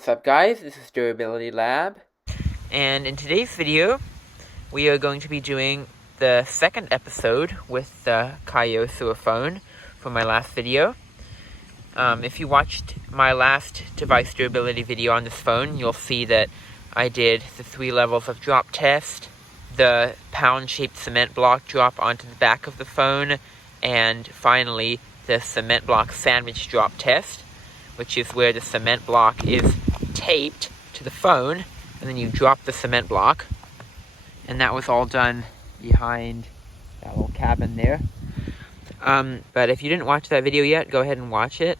What's up guys, this is Durability Lab, and in today's video we are going to be doing the second episode with the Kyocera phone from my last video. If you watched my last device durability video on this phone, you'll see that I did the 3 levels of drop test, the pound-shaped cement block drop onto the back of the phone, and finally the cement block sandwich drop test, which is where the cement block is taped to the phone, and then you drop the cement block. And that was all done behind that little cabin there. But if you didn't watch that video yet, go ahead and watch it.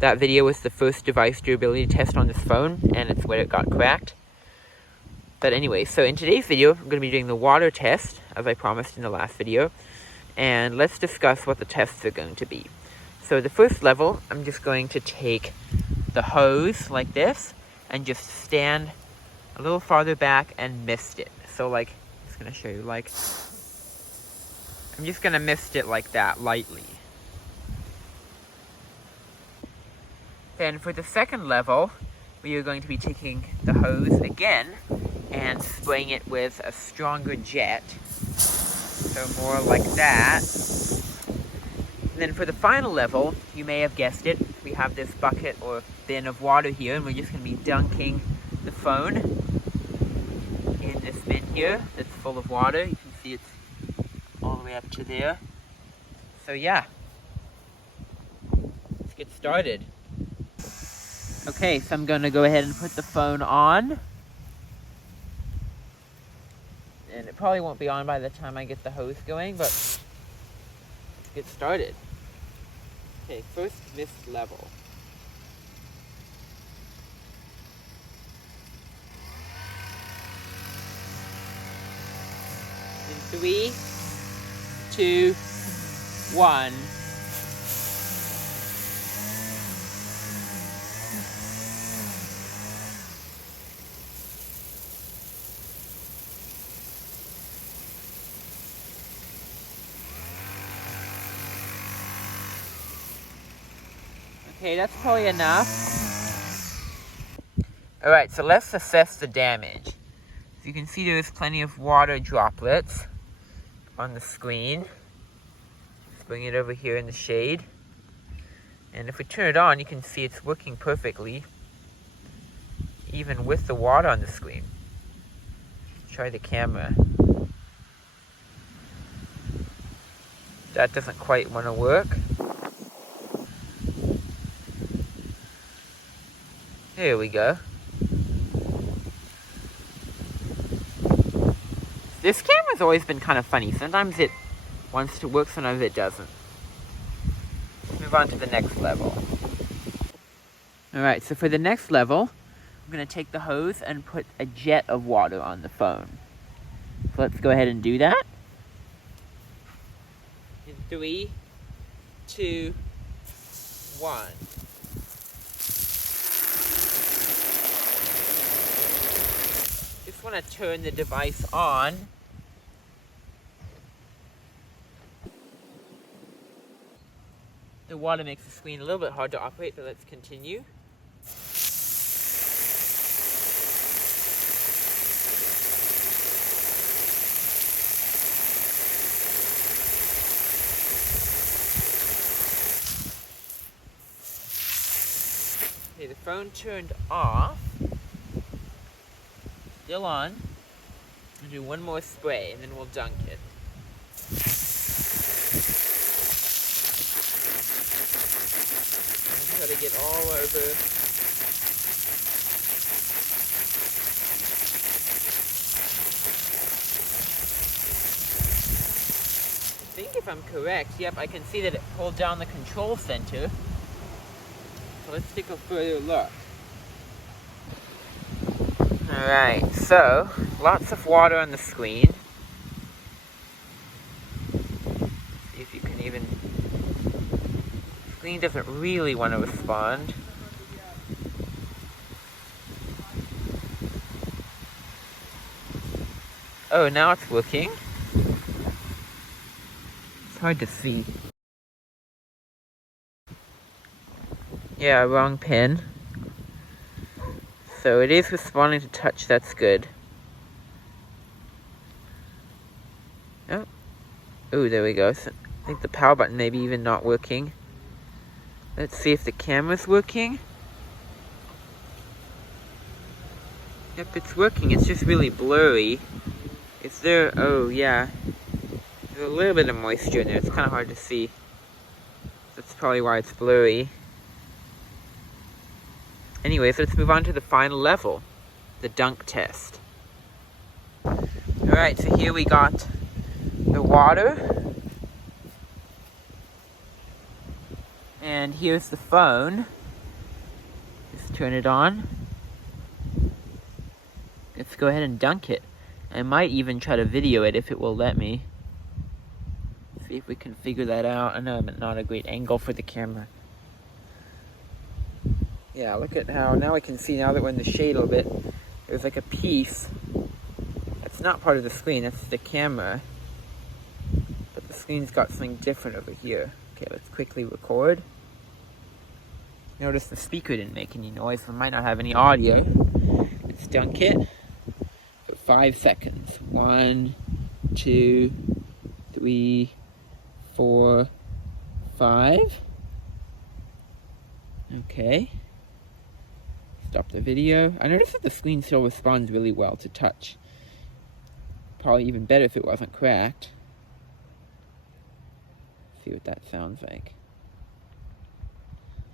That video was the first device durability test on this phone, and it's where it got cracked. But anyway, so in today's video, I'm going to be doing the water test, as I promised in the last video. And let's discuss what the tests are going to be. So the first level, I'm just going to take the hose like this and just stand a little farther back and mist it. So like, I'm just going to show you, like, I'm just going to mist it like that, lightly. Then for the second level, we are going to be taking the hose again and spraying it with a stronger jet. So more like that. And then for the final level, you may have guessed it, we have this bucket or bin of water here, and we're just going to be dunking the phone in this bin here that's full of water. You can see it's all the way up to there. So yeah, let's get started. Okay, so I'm going to go ahead and put the phone on. And it probably won't be on by the time I get the hose going, but let's get started. Okay, first mist level. In 3, 2, 1. Okay, that's probably enough. Alright, so let's assess the damage. As you can see, there's plenty of water droplets on the screen. Let's bring it over here in the shade. And if we turn it on, you can see it's working perfectly, even with the water on the screen. Let's try the camera. That doesn't quite want to work. There we go. This camera's always been kind of funny. Sometimes it wants to work, sometimes it doesn't. Let's move on to the next level. Alright, so for the next level, I'm going to take the hose and put a jet of water on the phone. So let's go ahead and do that. In 3, 2, 1. Just want to turn the device on. The water makes the screen a little bit hard to operate, but let's continue. Okay, the phone turned off. Still on. I'll do one more spray and then we'll dunk it. And try to get all over. I think if I'm correct, yep, I can see that it pulled down the control center. So let's take a further look. Alright, so lots of water on the screen. See if you can even... The screen doesn't really want to respond. Oh, now it's working. It's hard to see. Yeah, wrong pin. So it is responding to touch, that's good. Oh, there we go. So I think the power button may be even not working. Let's see if the camera's working. Yep, it's working. It's just really blurry. Is there... Oh, yeah. There's a little bit of moisture in there. It's kind of hard to see. That's probably why it's blurry. Anyways, let's move on to the final level. The dunk test. Alright, so here we got the water. And here's the phone. Just turn it on. Let's go ahead and dunk it. I might even try to video it if it will let me. See if we can figure that out. I know I'm at not a great angle for the camera. Yeah, look at how, now I can see, now that we're in the shade a little bit, there's like a piece. That's not part of the screen, that's the camera. But the screen's got something different over here. Okay, let's quickly record. Notice the speaker didn't make any noise, so it might not have any audio. Let's dunk it for 5 seconds. 1, 2, 3, 4, 5. Okay. Stop the video. I noticed that the screen still responds really well to touch. Probably even better if it wasn't cracked. See what that sounds like.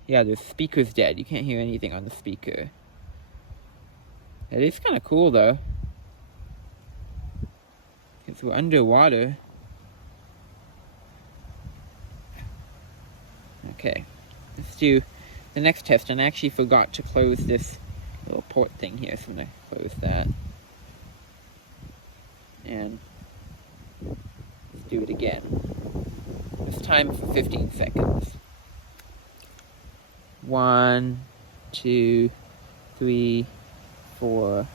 Yeah, the speaker's dead. You can't hear anything on the speaker. It is kind of cool though. Because we're underwater. Okay, let's do the next test. And I actually forgot to close this little port thing here, so I'm going to close that. And let's do it again. This time for 15 seconds. 1, 2, 3, 4,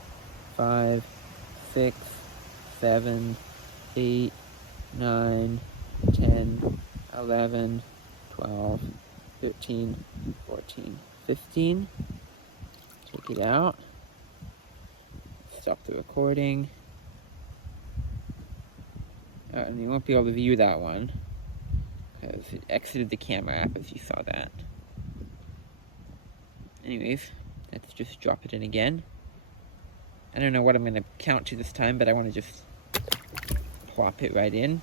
5, 6, 7, 8, 9, 10, 11, 12, 13, 14, 15. Take it out. Stop the recording. And you won't be able to view that one because it exited the camera app, as you saw that. Anyways, let's just drop it in again. I don't know what I'm going to count to this time, but I want to just plop it right in.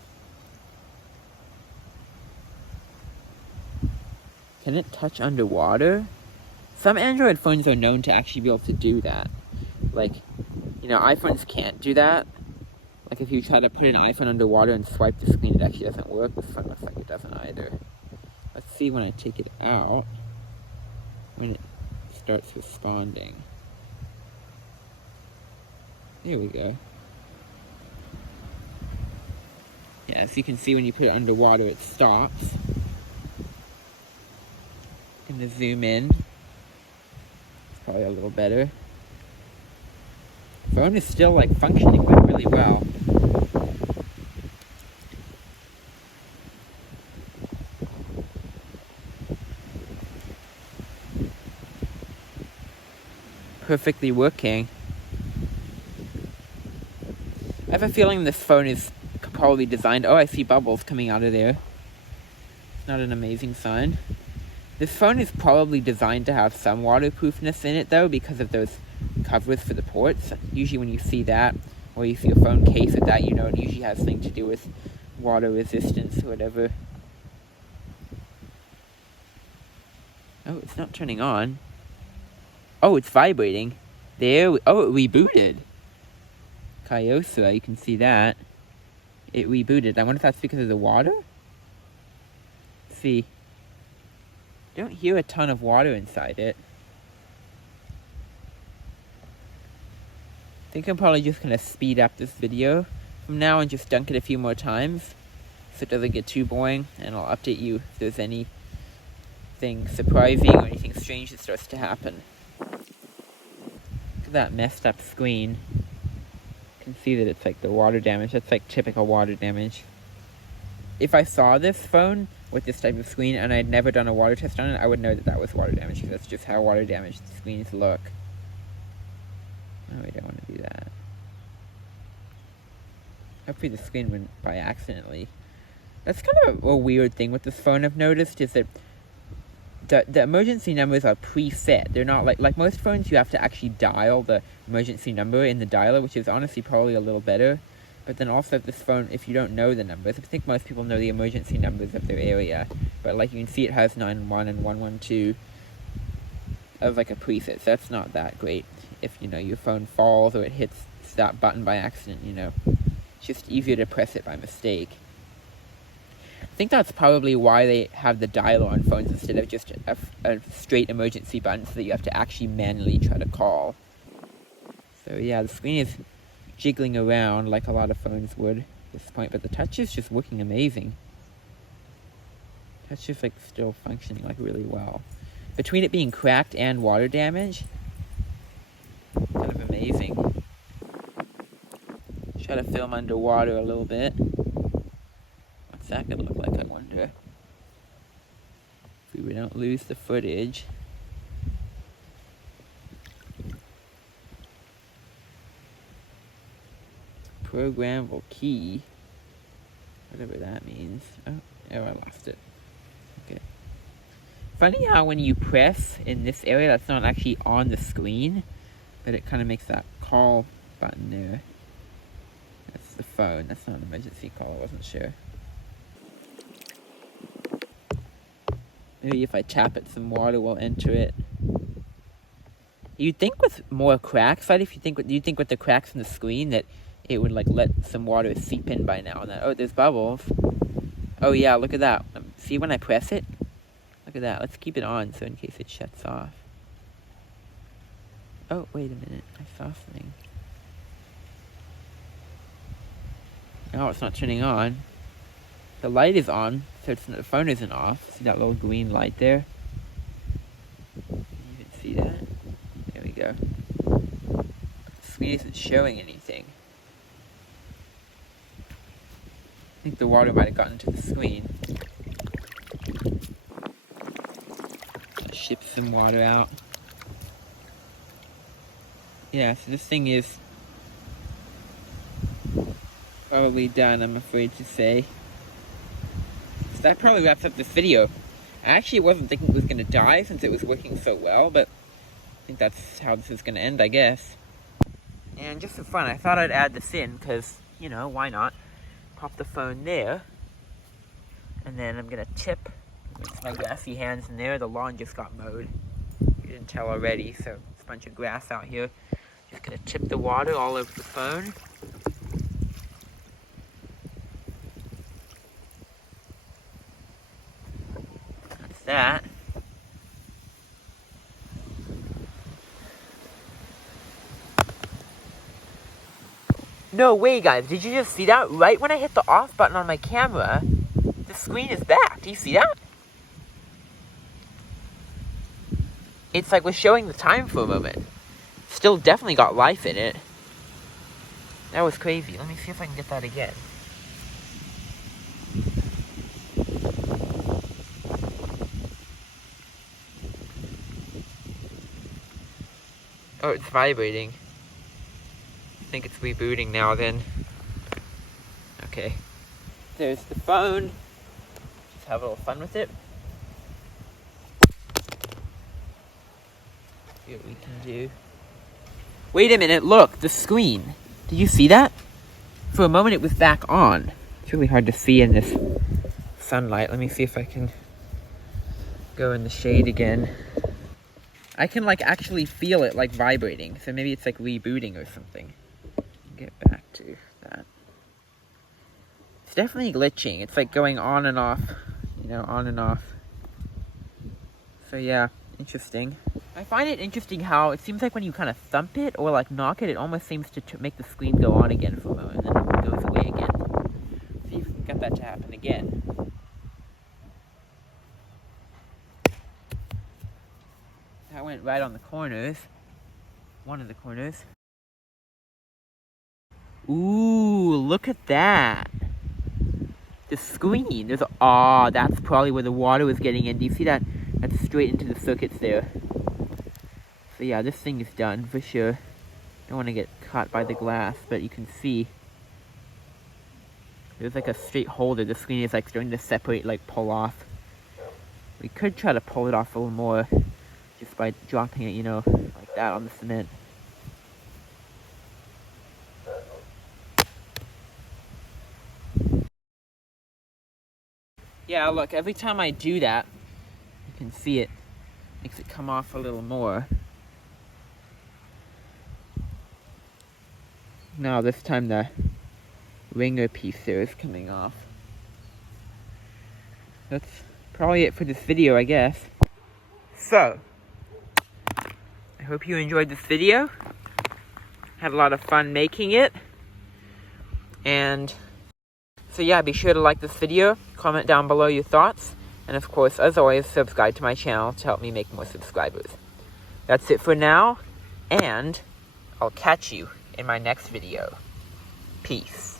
Can it touch underwater? Some Android phones are known to actually be able to do that. Like, you know, iPhones can't do that. Like if you try to put an iPhone underwater and swipe the screen, it actually doesn't work. This phone looks like it doesn't either. Let's see when I take it out, when it starts responding. There we go. Yeah, as you can see, when you put it underwater, it stops. I'm gonna zoom in. It's probably a little better. The phone is still like functioning really well. Perfectly working. I have a feeling this phone is probably designed... Oh, I see bubbles coming out of there. Not an amazing sign. This phone is probably designed to have some waterproofness in it, though, because of those covers for the ports. Usually when you see that, or you see a phone case with that, you know it usually has something to do with water resistance or whatever. Oh, it's not turning on. Oh, it's vibrating. There, oh, it rebooted. Kyocera, you can see that. It rebooted. I wonder if that's because of the water? Let's see. I don't hear a ton of water inside it. I think I'm probably just going to speed up this video from now and just dunk it a few more times so it doesn't get too boring, and I'll update you if there's anything surprising or anything strange that starts to happen. Look at that messed up screen. You can see that it's like the water damage. That's like typical water damage. If I saw this phone with this type of screen and I'd never done a water test on it, I would know that that was water damage, because that's just how water damaged screens look. Oh, I don't want to do that. Hopefully the screen went by accidentally. That's kind of a weird thing with this phone I've noticed, is that the emergency numbers are preset. They're not like most phones, you have to actually dial the emergency number in the dialer, which is honestly probably a little better. But then also this phone, if you don't know the numbers, I think most people know the emergency numbers of their area, but like you can see it has 911 and 112 as like a preset, so that's not that great. If, you know, your phone falls or it hits that button by accident, you know, it's just easier to press it by mistake. I think that's probably why they have the dialer on phones instead of just a straight emergency button, so that you have to actually manually try to call. So yeah, the screen is jiggling around like a lot of phones would at this point, but the touch is just working amazing. Touch is like still functioning like really well. Between it being cracked and water damage, kind of amazing. Try to film underwater a little bit. What's that gonna look like, I wonder? If we don't lose the footage. Programmable key, whatever that means. Oh, I lost it. Okay. Funny how when you press in this area, that's not actually on the screen, but it kind of makes that call button there. That's the phone. That's not an emergency call. I wasn't sure. Maybe if I tap it, some water will enter it. You'd think with more cracks, right? Do you think with the cracks in the screen that it would like let some water seep in by now and then? Oh, there's bubbles. Oh yeah, look at that. See when I press it? Look at that. Let's keep it on so in case it shuts off. Oh, wait a minute. I saw something. No, it's not turning on. The light is on, so the phone isn't off. See that little green light there? Can you even see that? There we go. The screen isn't showing anything. I think the water might have gotten to the screen. I'll ship some water out. Yeah, so this thing is probably done, I'm afraid to say. So that probably wraps up this video. I actually wasn't thinking it was going to die since it was working so well, but I think that's how this is going to end, I guess. And just for fun, I thought I'd add this in because, you know, why not? Pop the phone there, and then I'm gonna tip. Mix my grassy hands in there. The lawn just got mowed. You didn't tell already, so there's a bunch of grass out here. Just gonna tip the water all over the phone. That's that. No way, guys. Did you just see that? Right when I hit the off button on my camera, the screen is back. Do you see that? It's like we're showing the time for a moment. Still definitely got life in it. That was crazy. Let me see if I can get that again. Oh, it's vibrating. I think it's rebooting now then. Okay. There's the phone. Just have a little fun with it. See what we can do. Wait a minute, look, the screen. Did you see that? For a moment it was back on. It's really hard to see in this sunlight. Let me see if I can go in the shade again. I can like actually feel it like vibrating. So maybe it's like rebooting or something. Get back to that. It's definitely glitching. It's like going on and off, you know, on and off. So yeah, interesting. I find it interesting how it seems like when you kind of thump it or like knock it, it almost seems to make the screen go on again for a moment and then it goes away again. See if we can get that to happen again. That went right on the corners. One of the corners. Ooh, look at that. The screen. There's that's probably where the water was getting in. Do you see that? That's straight into the circuits there. So yeah, this thing is done for sure. don't want to get caught by the glass, but you can see there's like a straight holder. The screen is like starting to separate, like pull off. We could try to pull it off a little more just by dropping it, you know, like that on the cement. Yeah, look, every time I do that, you can see it makes it come off a little more. Now this time the ringer piece there is coming off. That's probably it for this video, I guess. So, I hope you enjoyed this video. Had a lot of fun making it. And so yeah, be sure to like this video, comment down below your thoughts, and of course, as always, subscribe to my channel to help me make more subscribers. That's it for now, and I'll catch you in my next video. Peace.